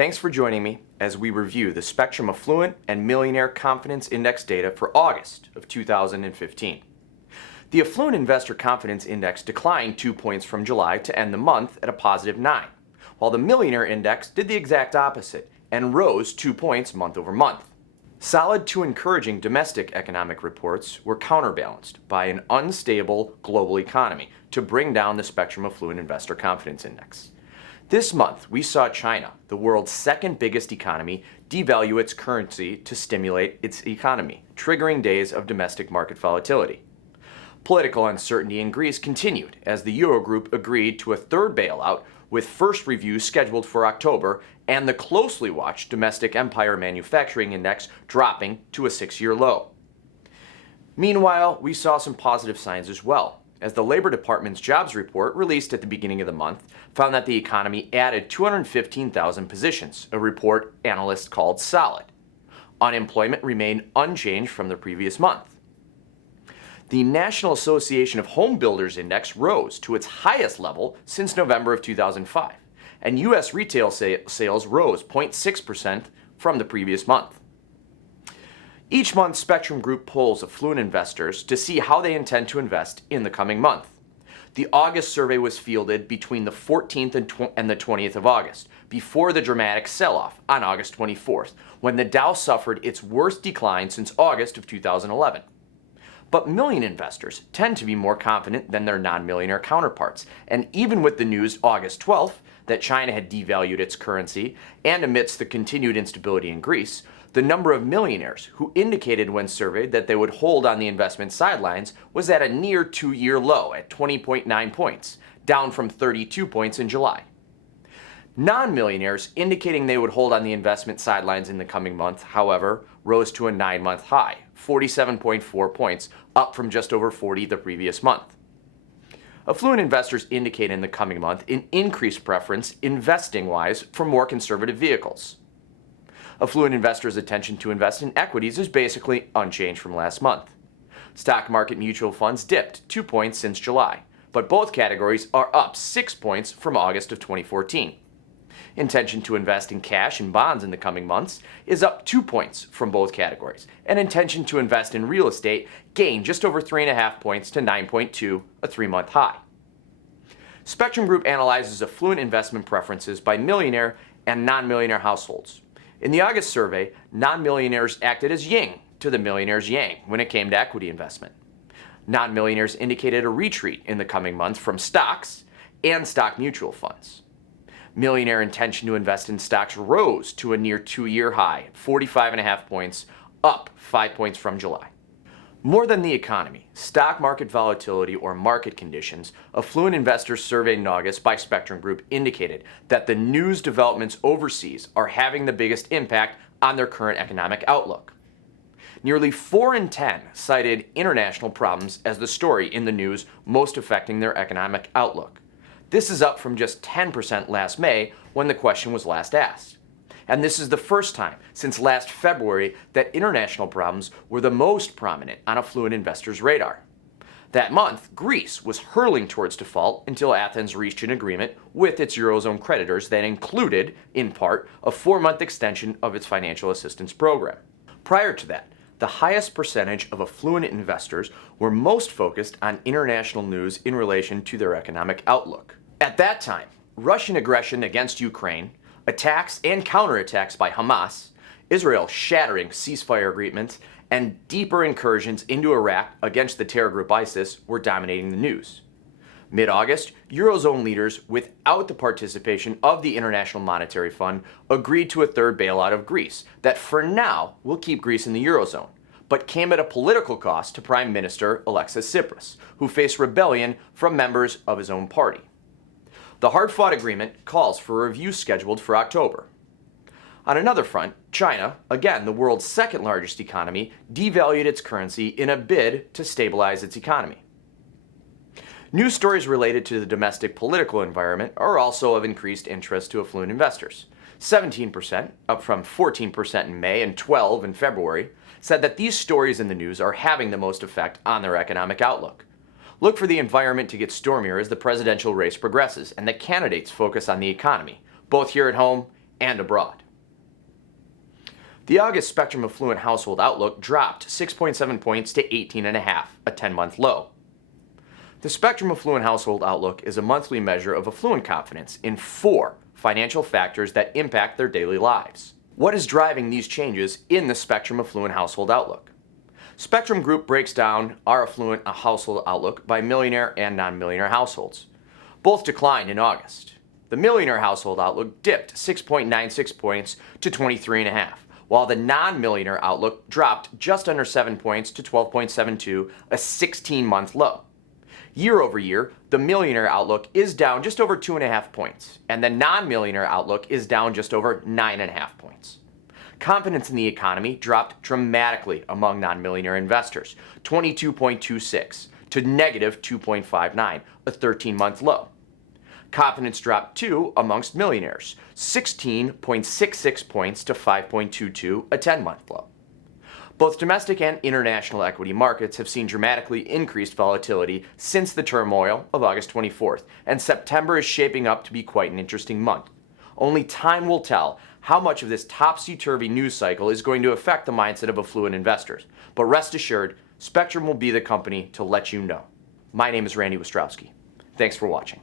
Thanks for joining me as we review the Spectrem Affluent and Millionaire Confidence Index data for August of 2015. The Affluent Investor Confidence Index declined 2 points from July to end the month at a positive 9, while the Millionaire Index did the exact opposite and rose 2 points month over month. Solid to encouraging domestic economic reports were counterbalanced by an unstable global economy to bring down the Spectrem Affluent Investor Confidence Index. This month, we saw China, the world's second biggest economy, devalue its currency to stimulate its economy, triggering days of domestic market volatility. Political uncertainty in Greece continued as the Eurogroup agreed to a third bailout, with first review scheduled for October and the closely watched domestic empire manufacturing index dropping to a 6-year low. Meanwhile, we saw some positive signs as well, as the Labor Department's jobs report released at the beginning of the month found that the economy added 215,000 positions, a report analysts called solid. Unemployment remained unchanged from the previous month. The National Association of Home Builders Index rose to its highest level since November of 2005, and U.S. retail sales rose 0.6% from the previous month. Each month, Spectrem Group polls affluent investors to see how they intend to invest in the coming month. The August survey was fielded between the 14th and the 20th of August, before the dramatic sell-off on August 24th, when the Dow suffered its worst decline since August of 2011. But million investors tend to be more confident than their non-millionaire counterparts, and even with the news August 12th that China had devalued its currency, and amidst the continued instability in Greece, the number of millionaires who indicated when surveyed that they would hold on the investment sidelines was at a near 2-year low at 20.9 points, down from 32 points in July. Non-millionaires indicating they would hold on the investment sidelines in the coming month, however, rose to a 9-month high, 47.4 points, up from just over 40 the previous month. Affluent investors indicate in the coming month an increased preference investing-wise for more conservative vehicles. Affluent investors' attention to invest in equities is basically unchanged from last month. Stock market mutual funds dipped 2 points since July, but both categories are up 6 points from August of 2014. Intention to invest in cash and bonds in the coming months is up 2 points from both categories, and intention to invest in real estate gained just over 3.5 points to 9.2, a 3-month high. Spectrem Group analyzes affluent investment preferences by millionaire and non-millionaire households. In the August survey, non-millionaires acted as yin to the millionaires' yang when it came to equity investment. Non-millionaires indicated a retreat in the coming months from stocks and stock mutual funds. Millionaire intention to invest in stocks rose to a near 2-year high, 45.5 points, up 5 points from July. More than the economy, stock market volatility or market conditions, affluent investors surveyed in August by Spectrem Group indicated that the news developments overseas are having the biggest impact on their current economic outlook. Nearly 4 in 10 cited international problems as the story in the news most affecting their economic outlook. This is up from just 10% last May when the question was last asked. And this is the first time since last February that international problems were the most prominent on affluent investors' radar. That month, Greece was hurtling towards default until Athens reached an agreement with its Eurozone creditors that included, in part, a 4-month extension of its financial assistance program. Prior to that, the highest percentage of affluent investors were most focused on international news in relation to their economic outlook. At that time, Russian aggression against Ukraine, attacks and counterattacks by Hamas, Israel shattering ceasefire agreements, and deeper incursions into Iraq against the terror group ISIS were dominating the news. Mid-August, Eurozone leaders, without the participation of the International Monetary Fund, agreed to a third bailout of Greece that for now will keep Greece in the Eurozone, but came at a political cost to Prime Minister Alexis Tsipras, who faced rebellion from members of his own party. The hard-fought agreement calls for a review scheduled for October. On another front, China, again the world's second largest economy, devalued its currency in a bid to stabilize its economy. News stories related to the domestic political environment are also of increased interest to affluent investors. 17%, up from 14% in May and 12% in February, said that these stories in the news are having the most effect on their economic outlook. Look for the environment to get stormier as the presidential race progresses and the candidates focus on the economy, both here at home and abroad. The August Spectrem Affluent Household Outlook dropped 6.7 points to 18.5, a 10-month low. The Spectrem Affluent Household Outlook is a monthly measure of affluent confidence in 4 financial factors that impact their daily lives. What is driving these changes in the Spectrem Affluent Household Outlook? Spectrem Group breaks down our affluent household outlook by millionaire and non-millionaire households. Both declined in August. The millionaire household outlook dipped 6.96 points to 23.5, while the non-millionaire outlook dropped just under 7 points to 12.72, a 16-month low. Year over year, the millionaire outlook is down just over 2.5 points, and the non-millionaire outlook is down just over 9.5 points. Confidence in the economy dropped dramatically among non-millionaire investors, 22.26 to negative 2.59, a 13-month low. Confidence dropped too amongst millionaires, 16.66 points to 5.22, a 10-month low. Both domestic and international equity markets have seen dramatically increased volatility since the turmoil of August 24th, and September is shaping up to be quite an interesting month. Only time will tell how much of this topsy-turvy news cycle is going to affect the mindset of affluent investors, but rest assured, Spectrem will be the company to let you know. My name is Randy Ostrowski. Thanks for watching.